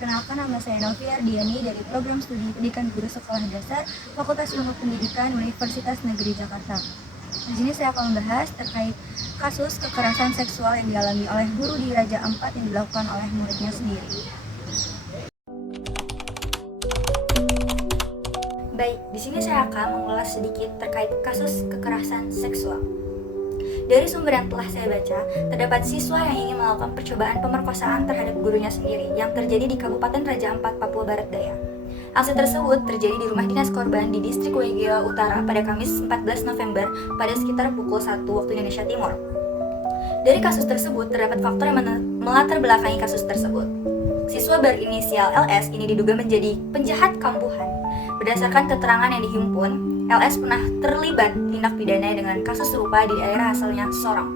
Perkenalkan, nama saya Novia Ardiani dari Program Studi Pendidikan Guru Sekolah Dasar Fakultas Ilmu Pendidikan Universitas Negeri Jakarta. Di sini saya akan membahas terkait kasus kekerasan seksual yang dialami oleh guru di Raja Ampat yang dilakukan oleh muridnya sendiri. Baik, di sini saya akan mengulas sedikit terkait kasus kekerasan seksual. Dari sumber yang telah saya baca, terdapat siswa yang ingin melakukan percobaan pemerkosaan terhadap gurunya sendiri yang terjadi di Kabupaten Raja Ampat, Papua Barat Daya. Aksi tersebut terjadi di rumah dinas korban di distrik Wegea Utara pada Kamis 14 November pada sekitar pukul 1 waktu Indonesia Timur. Dari kasus tersebut terdapat faktor yang melatar belakangi kasus tersebut. Siswa berinisial LS ini diduga menjadi penjahat kambuhan. Berdasarkan keterangan yang dihimpun, LS pernah terlibat tindak pidana dengan kasus serupa di daerah asalnya Sorong.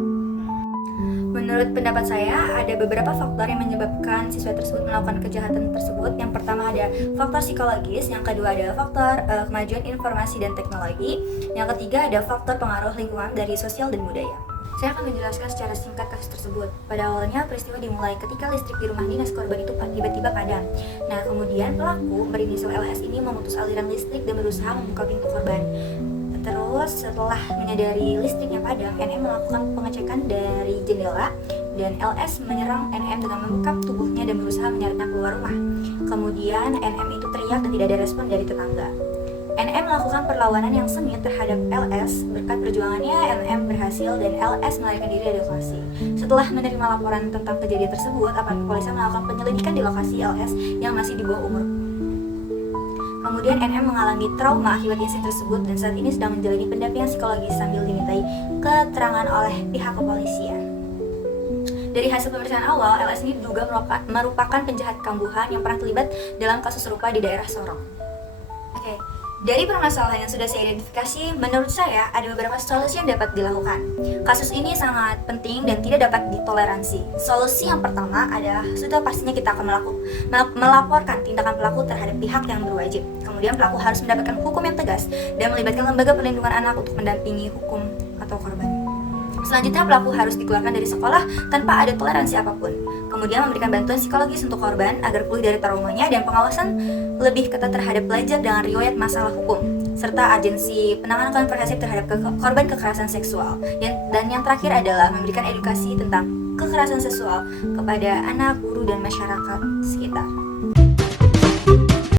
Menurut pendapat saya, ada beberapa faktor yang menyebabkan siswa tersebut melakukan kejahatan tersebut. Yang pertama ada faktor psikologis, yang kedua ada faktor kemajuan informasi dan teknologi, yang ketiga ada faktor pengaruh lingkungan dari sosial dan budaya. Saya akan menjelaskan secara singkat kasus tersebut. Pada awalnya, peristiwa dimulai ketika listrik di rumah dinas korban itu tiba-tiba padam. Nah, kemudian pelaku berinisial LS ini memutus aliran listrik dan berusaha membuka pintu korban. Terus, setelah menyadari listriknya padam, NM melakukan pengecekan dari jendela dan LS menyerang NM dengan membekap tubuhnya dan berusaha menyeretnya keluar rumah. Kemudian, NM itu teriak dan tidak ada respon dari tetangga. NM melakukan perlawanan yang sengit terhadap LS. Berkat perjuangannya, NM berhasil dan LS melarikan diri dari lokasi. Setelah menerima laporan tentang kejadian tersebut, aparat kepolisian melakukan penyelidikan di lokasi LS yang masih di bawah umur. Kemudian NM mengalami trauma akibat insiden tersebut dan saat ini sedang menjalani pendampingan psikologis sambil dimintai keterangan oleh pihak kepolisian. Dari hasil pemeriksaan awal, LS ini diduga merupakan penjahat kambuhan yang pernah terlibat dalam kasus serupa di daerah Sorong. Dari permasalahan yang sudah saya identifikasi, menurut saya ada beberapa solusi yang dapat dilakukan. Kasus ini sangat penting dan tidak dapat ditoleransi. Solusi yang pertama adalah sudah pastinya kita akan melaporkan tindakan pelaku terhadap pihak yang berwajib. Kemudian pelaku harus mendapatkan hukum yang tegas dan melibatkan lembaga perlindungan anak untuk mendampingi hukum atau korban. Selanjutnya, pelaku harus dikeluarkan dari sekolah tanpa ada toleransi apapun. Kemudian memberikan bantuan psikologis untuk korban agar pulih dari traumanya dan pengawasan lebih ketat terhadap pelajar dengan riwayat masalah hukum, serta agensi penanganan komprehensif terhadap korban kekerasan seksual. Dan yang terakhir adalah memberikan edukasi tentang kekerasan seksual kepada anak, guru, dan masyarakat sekitar.